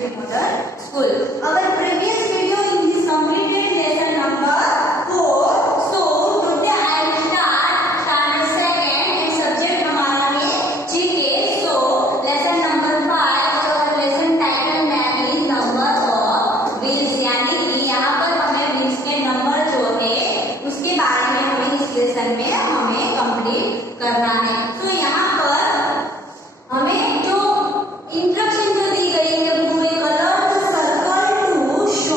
District Model School. Our previous video is completed lesson number 4. So today I will start standard second and subject हमारा है GK. So lesson number 5 और lesson title name is number of wheels. यानी कि यहाँ पर हमें wheels के number जो है उसके बारे में हमें इस लेसन में हमें कंप्लीट करना है. तो यहाँ पर हमें जो इंस्ट्रक्शन जो दी गई है पूरे कलर सर्कल टू शो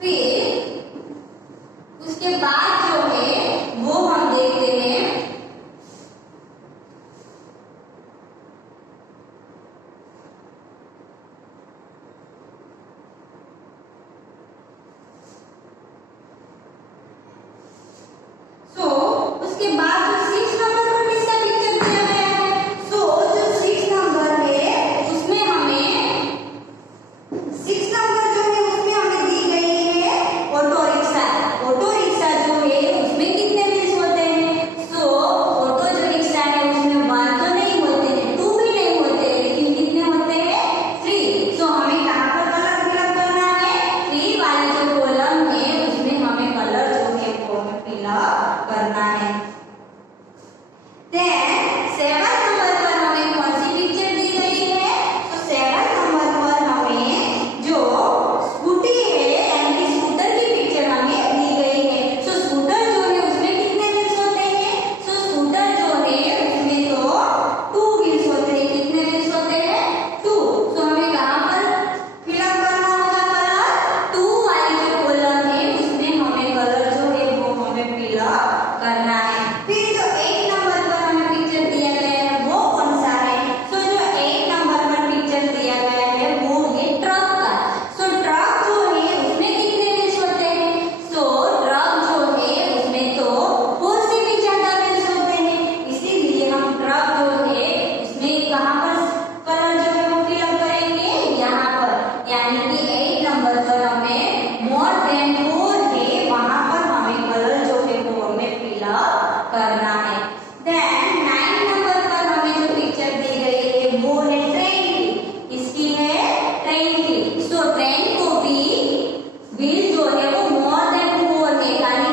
फिर उसके बाद जो है वो हम देखते हैं उसके बाद जो 6 नंबर पर किसका पिक्चर दिया गया है, जो 6 नंबर है उसमें हमें 6 नंबर जो है उसमें हमें दी गई है ऑटो रिक्शा। ऑटो रिक्शा जो है उसमें कितने व्हील्स होते हैं, तो ऑटो जो रिक्शा है उसमें 1 तो नहीं होते हैं, 2 भी नहीं होते हैं, लेकिन कितने होते हैं 3। तो हमें कहाँ पर कलर फिलअप करना है, 3 वाली जो कॉलम है उसमें हमें कलर जो है वो हमें फिलअप करना है। Then 7 नंबर पर हमें कौन सी पिक्चर दी गई है, तो 7 नंबर पर हमें जो स्कूटी है यानी कि स्कूटर की पिक्चर हमें दी गई है। तो स्कूटर जो है उसमें कितने व्हील्स होते हैं, तो स्कूटर जो है उसमें तो 2 व्हील्स होते हैं। कितने व्हील्स होते हैं 2। तो हमें कहाँ पर फिलअप करना होगा कलर, 2 वाली जो कॉलम है उसमें हमें कलर जो है वो हमें फिलअप करना है। फिर जो 8 नंबर पर हमें पिक्चर दिया गया है वो कौन सा है, तो जो 8 नंबर पर पिक्चर दिया गया है वो है ट्रक का। तो ट्रक जो है उसमें कितने व्हील्स होते हैं, तो ट्रक जो है उसमें तो 4 से भी ज्यादा व्हील्स होते हैं, इसीलिए हम ट्रक जो है उसमें कहाँ पर कलर जो है वो फिलअप करेंगे, यहाँ पर, यानी कि 8 नंबर पर हमें मोर देन 4 है वहां पर हमें कलर जो है वो हमें फिलअप करना है। देन 9 नंबर पर हमें जो पिक्चर दी गई है वो है ट्रेन की। इसकी है ट्रेन की। तो ट्रेन को भी व्हील जो है वो मोर देन 4 है, यानी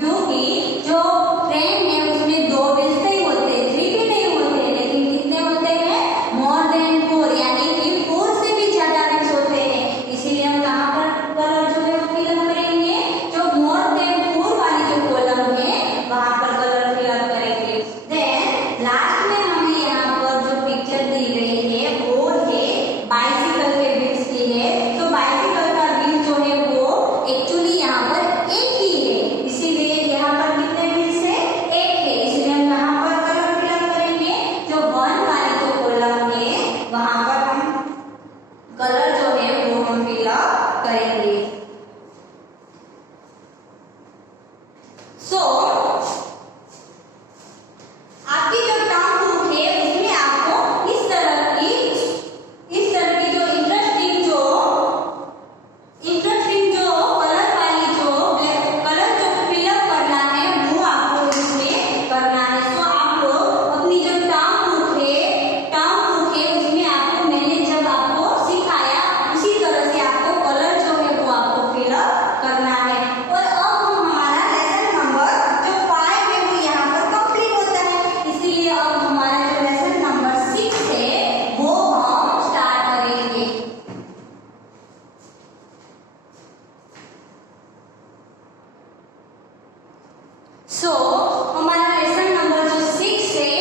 क्योंकि जो ट्रेन है उसमें 2 व्हील्स नहीं होते, 3 भी नहीं होते, लेकिन कितने होते हैं मोर देन 4, यानी कि 4 से भी ज्यादा व्हील्स होते हैं। इसीलिए हम कहाँ पर कलर जो है वो फिलअप करेंगे, जो मोर देन 4 वाली जो कॉलम है वहां पर कलर फिलअप करेंगे। देन लास्ट में हमें यहाँ पर जो पिक्चर दी गई है वो है बाइसिकल के व्हील्स की है। तो बाइसिकल का व्हील जो है वो एक्चुअली यहाँ पर एक ही है, इसीलिए यहाँ पर कितने व्हील्स है, एक है, इसलिए हम यहाँ पर कलर फिलअप करेंगे। जो 1 वाली जो कॉलम है वहां पर हम कलर जो है वो हम फिलअप करेंगे। सो आपकी जो टर्म बुक है उसमें आपको इस तरह की जो इंटरेस्टिंग जो कलर जो फिलअप करना है वो आपको इसमें करना है। सो आप लोग अपनी जो टर्म बुक है उसमें आपको मैंने जब आपको सिखाया उसी तरह से आपको कलर जो है वो आपको फिलअप करना है। और अब हम हमारा लेसन नंबर जो 5 है वो यहाँ पर कंप्लीट होता है, इसीलिए अब हमारा जो लेसन नंबर 6 है वो हम स्टार्ट करेंगे। सो हमारा लेसन नंबर जो 6 है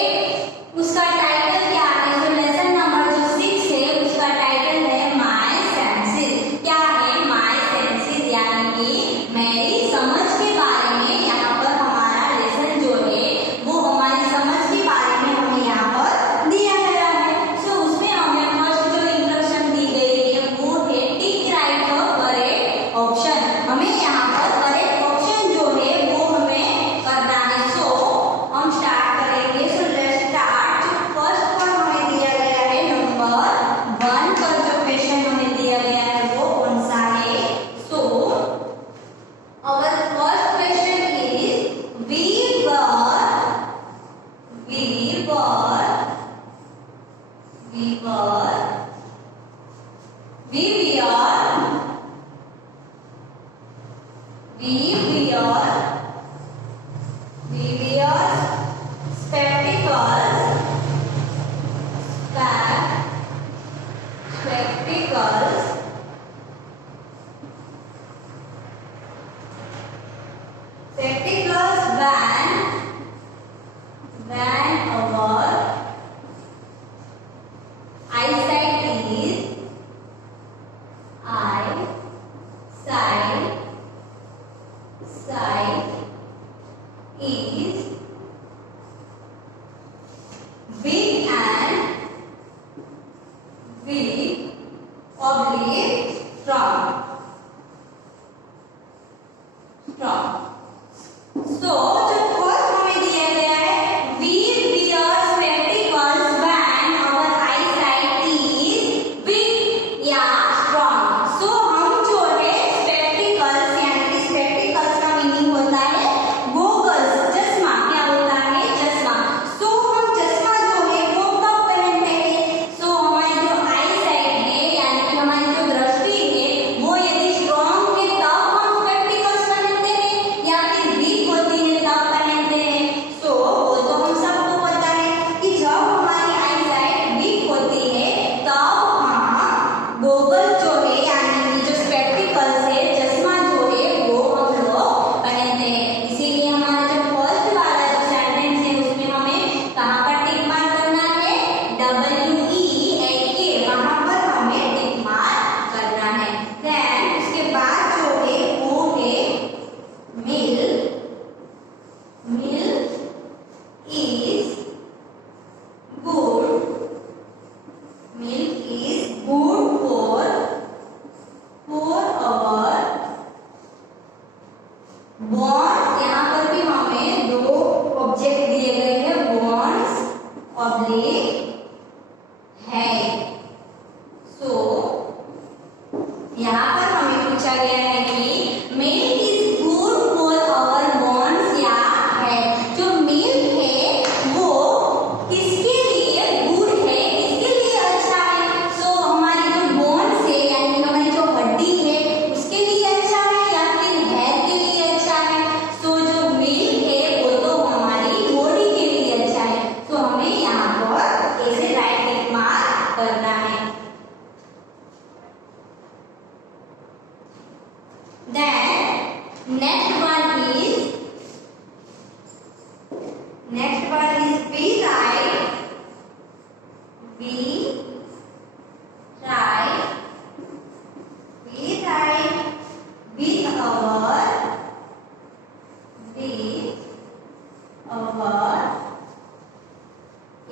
उसका टाइटल क्या है, जो लेसन नंबर जो 6 है उसका टाइटल है माय सेंसेस। क्या है माय सेंसेस, यानी कि मेरी समझ के बारे में यहाँ पर हमारा लेसन जो है वो हमारी समझ के बारे में हमें यहाँ पर दिया गया है। सो उसमें हमें फर्स्ट जो इंस्ट्रक्शन दी गई है वो है टिक राइट द करेक्ट ऑप्शन। हमें यहाँ पर करेक्ट ऑप्शन जो है वो हमें करना है। सो हम स्टार्ट करेंगे। So let's start. फर्स्ट पर हमें दिया गया है नंबर 1 पर जो क्वेश्चन हमें दिया गया है वो कौन सा है। सो our first question is we were spectacles when our eyesight strong. So जो फर्स्ट हमें दिया गया है, we wear spectacles when our eyesight is weak या strong. So हम जो है spectacles यानी कि spectacles का मीनिंग होता है goggles, चश्मा. क्या होता है? चश्मा. So हम चश्मा जो है वो कब पहनते हैं? So हमारी जो eyesight है यानी कि हमारी जो दृष्टि है वो यदि strong है तब हम spectacles पहनते हैं या फिर weak होती है तब पहनते हैं. So वो तो हम सबको पता है कि जब हमारी eyesight weak होती है तब हम goggles जो है यानी कि जो spectacles है, चश्मा जो है वो हम लोग पहनते हैं. इसीलिए हमारा जो फर्स्ट वाला जो सेंटेंस है उसमें हमें कहाँ पर टिक मार्क करना है? WEAK, वहां पर हमें टिक मार्क करना है. देन उसके बाद जो है वो है milk. Milk is good. Milk is good for our bones. यहाँ पर भी हमें दो ऑब्जेक्ट दिए गए हैं, बोन्स ऑब्लिक है. सो यहाँ पर हमें पूछा गया है कि milk is good for our bones या है. जो मिल्क है वो किसके लिए गुड है, किसके लिए अच्छा है? सो हमारी जो बोन्स है यानी कि हमारी जो हड्डी है उसके लिए अच्छा है या फिर हेल्थ के लिए अच्छा है? सो जो मिल्क है वो तो हमारी बॉडी के लिए अच्छा है. तो हमें यहाँ पर ऐसे राइट टिक मार्क करना है. Then next one is we write with our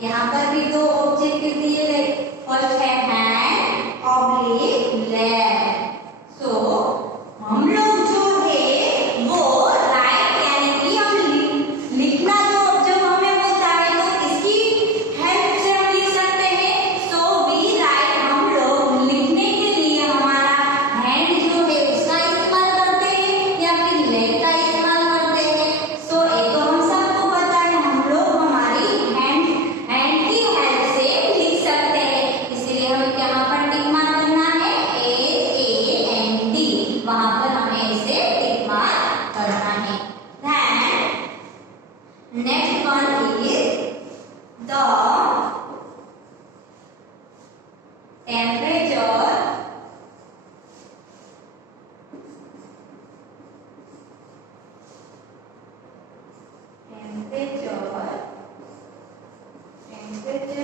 यहाँ पर भी दो ऑब्जेक्ट दिए गए. फर्स्ट है हैंड ऑब्लिक लेग. सो हम लोग जो है वो राइट यानी कि हम लिखना जब हमें होता है तो किसकी हेल्प से हम लिख सकते हैं? सो वी राइट, हम लोग लिखने के लिए हमारा हैंड जो है उसका इस्तेमाल करते हैं या फिर लेग का इस्तेमाल करते हैं. सो ये तो हम सबको पता है, हम लोग हमारी हैंड की हेल्प से लिख सकते हैं. इसलिए हमें यहाँ पर टिक मार्क करना है HAND. वहां पर हमें इसे टिक मार्क करना है. Then next one is the temperature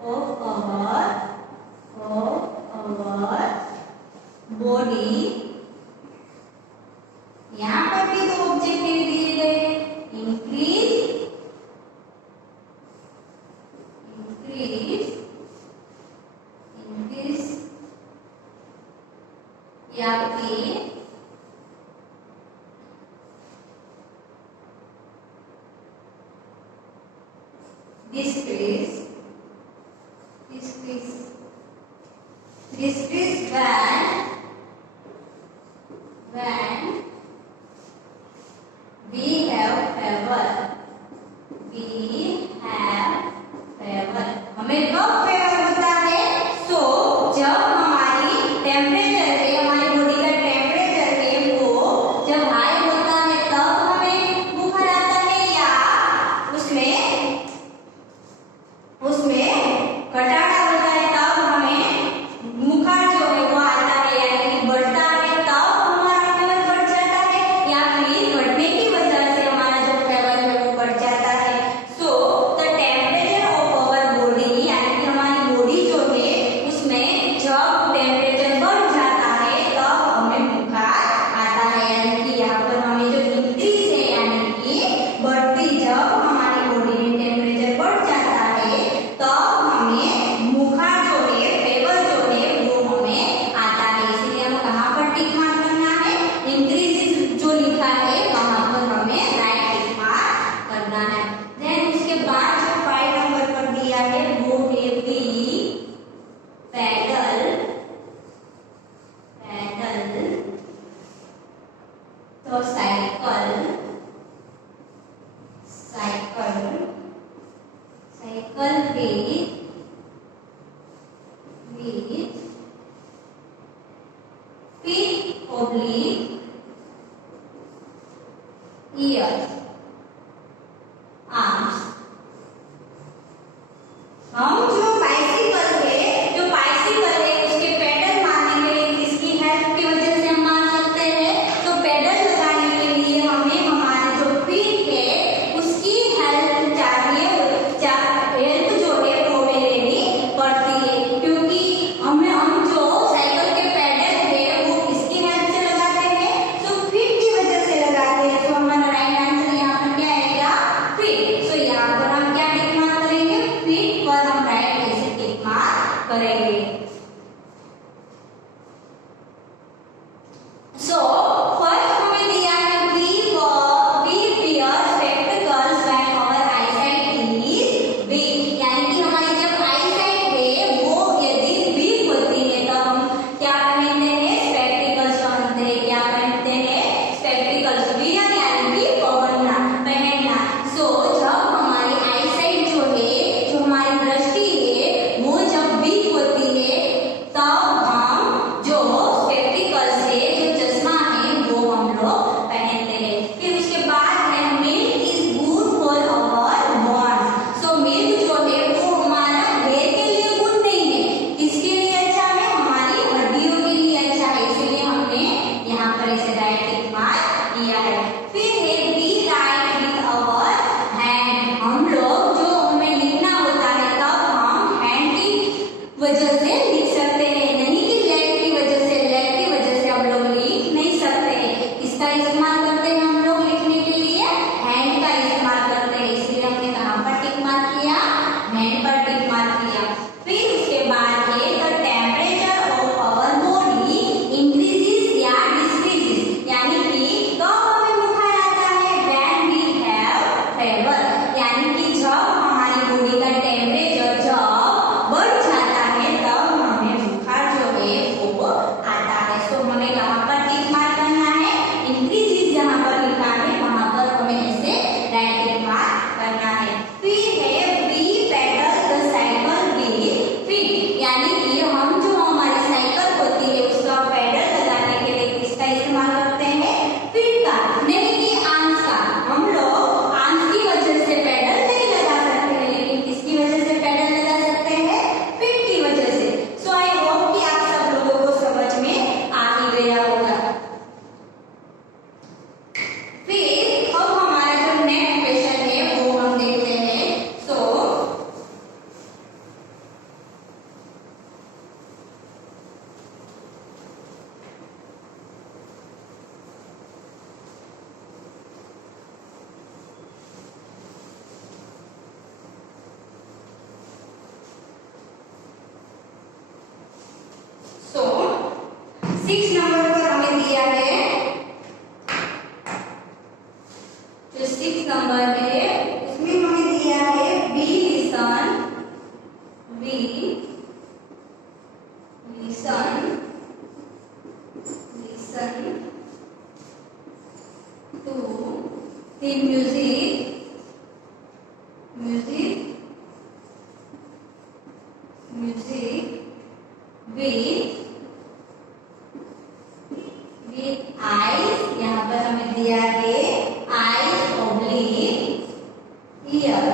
of our body. यहाँ पर भी दो ऑब्जेक्ट दिए गए, इंक्रीज या फिर decrease when we have fever. हमें कब फेवर होता है? सो जब हमारी टेम्परेचर है, हमारी बॉडी का टेम्परेचर है वो जब हाई होता है तब हमें बुखार आता है या उसमें घटाड़ा होता है तब हमें बुखार जो है वो आता है यानी कि बढ़ता है तब हमारा favour for cycle, cycle, cycle with feet oblique, ears, arms. हम जो बाइसिकल है उसके पेडल मारने के लिए किसकी हेल्प की वजह से हम मार सकते हैं? तो पेडल लगाने के लिए हमें हमारे जो फीट है उसकी हेल्प चाहिए। हेल्प जो है वो हमें लेनी पड़ती है, क्योंकि हम जो साइकिल के पेडल है वो किसकी हेल्प से लगाते हैं? तो फीट की वजह से लगाते हैं। तो हमारा राइट आंसर यहाँ पर क्या आएगा? फीट। सो यहाँ पर हम क्या टिक मार्क करेंगे? फीट पर हम राइट ऐसे टिक मार्क करेंगे। सो फर्स्ट हमें दिया है we wear spectacles when our eyesight is weak, यानी कि हमारी जब आईसाइट है वो यदि वीक होती है तो हम क्या पहनते हैं? स्पेक्टिकल्स पहनते हैं। क्या पहनते हैं? स्पेक्टिकल्स। वियर यानी कि पहनना। सो जब हमारी आईसाइट जो है, जो हमारी दृष्टि है वो जब वीक होती है तब हम जो स्पेक्टिकल्स है, जो चश्मा है वो हम लोग पहनते हैं। फिर उसके बाद है milk is good for our bones. So milk जो है वो हमारा हेयर के लिए गुड नहीं है। किसके लिए अच्छा है? हमारी हड्डियों के लिए अच्छा है, इसलिए हमने यहाँ पर इसे राइट टिक मार्क किया है। फिर है we write with our hand. हम लोग जो हमें लिखना होता है तब हम हैंड की वजह से लिख सकते हैं, नहीं कि लेग की वजह से। लेग की वजह से हम लोग लिख नहीं सकते हैं। इसका इस्तेमाल करते हैं हम लोग लिखने के लिए, हैंड का इस्तेमाल करते हैं, इसलिए हमने कहाँ पर टिक मार्क किया? हैंड पर टिक मार्क किया। फिर उसके बाद है the temperature of our body increases या डिक्रीजेस, यानी कि कब हमें बुखार आता है? व्हेन वी हैव फीवर, यानी कि जब हमारी बॉडी का टेम्परेचर जब बढ़ जाता है तब हमें बुखार जो है वो आता है। सो हमें कहाँ पर टिक मार्क करना है? इंक्रीजेस जहाँ पर लिखा है वहाँ पर हमें ऐसे राइट टिक मार्क करना है। फिर है we pedal the cycle with feet, यानी कि हम जो हमारी साइकिल होती है उसका पेडल लगाने के लिए किसका इस्तेमाल करते हैं? फीट का, नहीं कि आर्म्स का। हम लोग आर्म्स की वजह से पेडल नहीं लगा सकते हैं, लेकिन किसकी वजह से पेडल लगा सकते हैं? फीट की वजह से। सो आई होप कि आप सब लोगों को समझ में आ ही गया होगा। फिर अब हमारा जो नेक्स्ट क्वेश्चन है वो हम देखते हैं। सो सो 6 नंबर पर हमें दिया है, जो 6 नंबर है उसमें हमें दिया है be listen to the music with eyes, यहाँ पर हमें दिया है eyes oblique ear।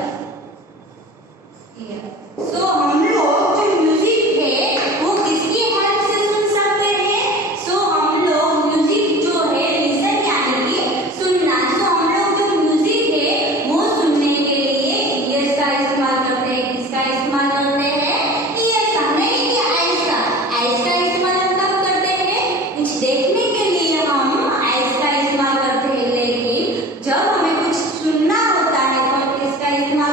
सो हम लोग जो म्यूजिक है वो किसकी हेल्प से सुन सकते हैं? सो हम लोग म्यूजिक जो है लिसन यानी कि सुनना। सो हम लोग जो म्यूजिक है वो सुनने के लिए ईयर्स का इस्तेमाल करते हैं। किसका इस्तेमाल करते हैं? ईयर्स का, नहीं कि आइज का। आइज का इस्तेमाल हम कब करते हैं? कुछ देखने के लिए हम आइज का इस्तेमाल करते हैं, लेकिन जब हमें कुछ सुनना होता है तो हम किसका इस्तेमाल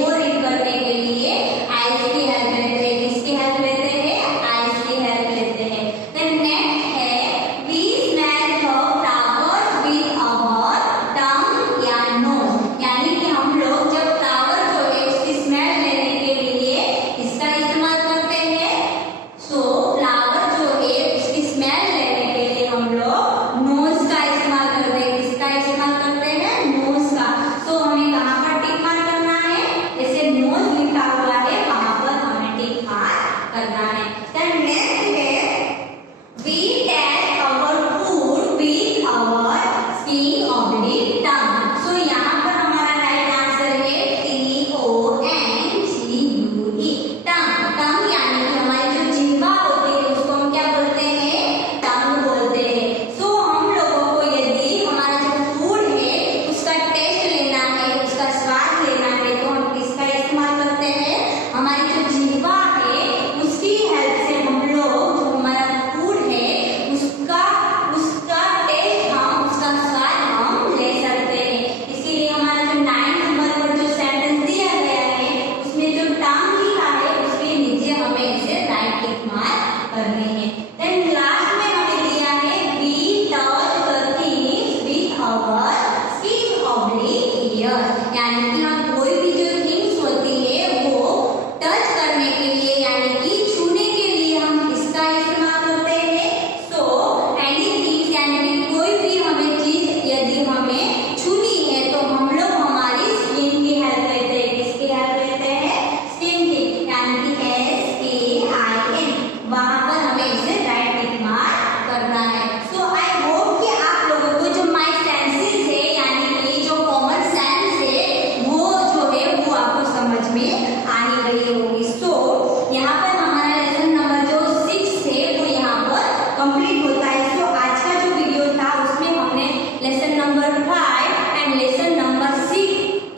वो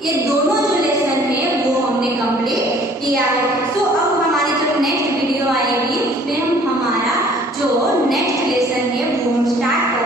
ये दोनों जो लेसन है वो हमने कंप्लीट किया है। सो अब हमारी जो नेक्स्ट वीडियो आएगी उसमें हम हमारा जो नेक्स्ट लेसन है वो हम स्टार्ट